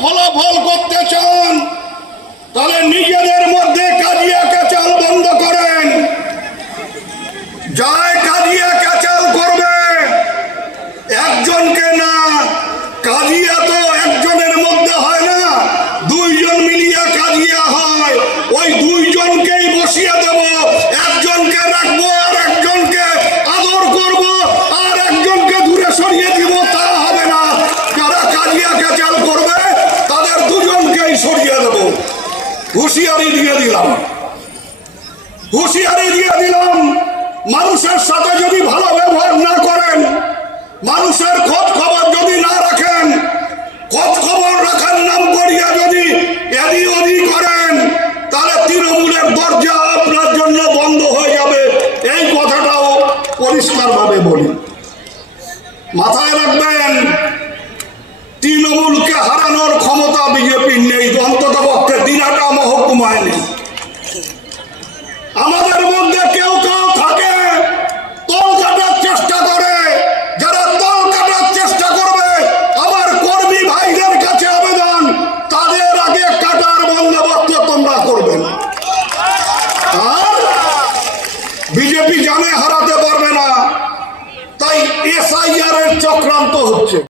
ফলাফল করতে চান, তাহলে নিজেদের মধ্যে কাজিয়া কেচাল বন্ধ করেন। যায় কাজিয়া কেচাল করবে, একজনকে না, কাজিয়া তো একজনের মধ্যে হয় না, দুইজন মিলিয়া কাজিয়া হয়। ওই দুইজনকেই বসিয়ে দেব হুঁশিয়ারি দিয়ে দিলাম। হুঁশিয়ারি দিয়ে দিলাম, মানুষের সাথে যদি ভালো ব্যবহার না করেন, মানুষের খোঁজ খবর যদি না রাখেন, খোঁজ খবর রাখার নাম করিয়া যদি এদি ওদি করেন, তাহলে তৃণমূলের দরজা আপনার জন্য বন্ধ হয়ে যাবে। এই কথাটাও পরিষ্কারভাবে বলি। মাথায় রাখবেন মহকুমায় নেই আমাদের মধ্যে কেউ কেউ থাকে তল কাটার চেষ্টা করে। যারা তল কাটার চেষ্টা করবে, আমার কর্মী ভাইদের কাছে আবেদন, তাদের আগে কাটার বন্দোবস্ত তোমরা করবে আর বিজেপি জানে হারাতে পারবে না, তাই এসআইআর এর চক্রান্ত হচ্ছে।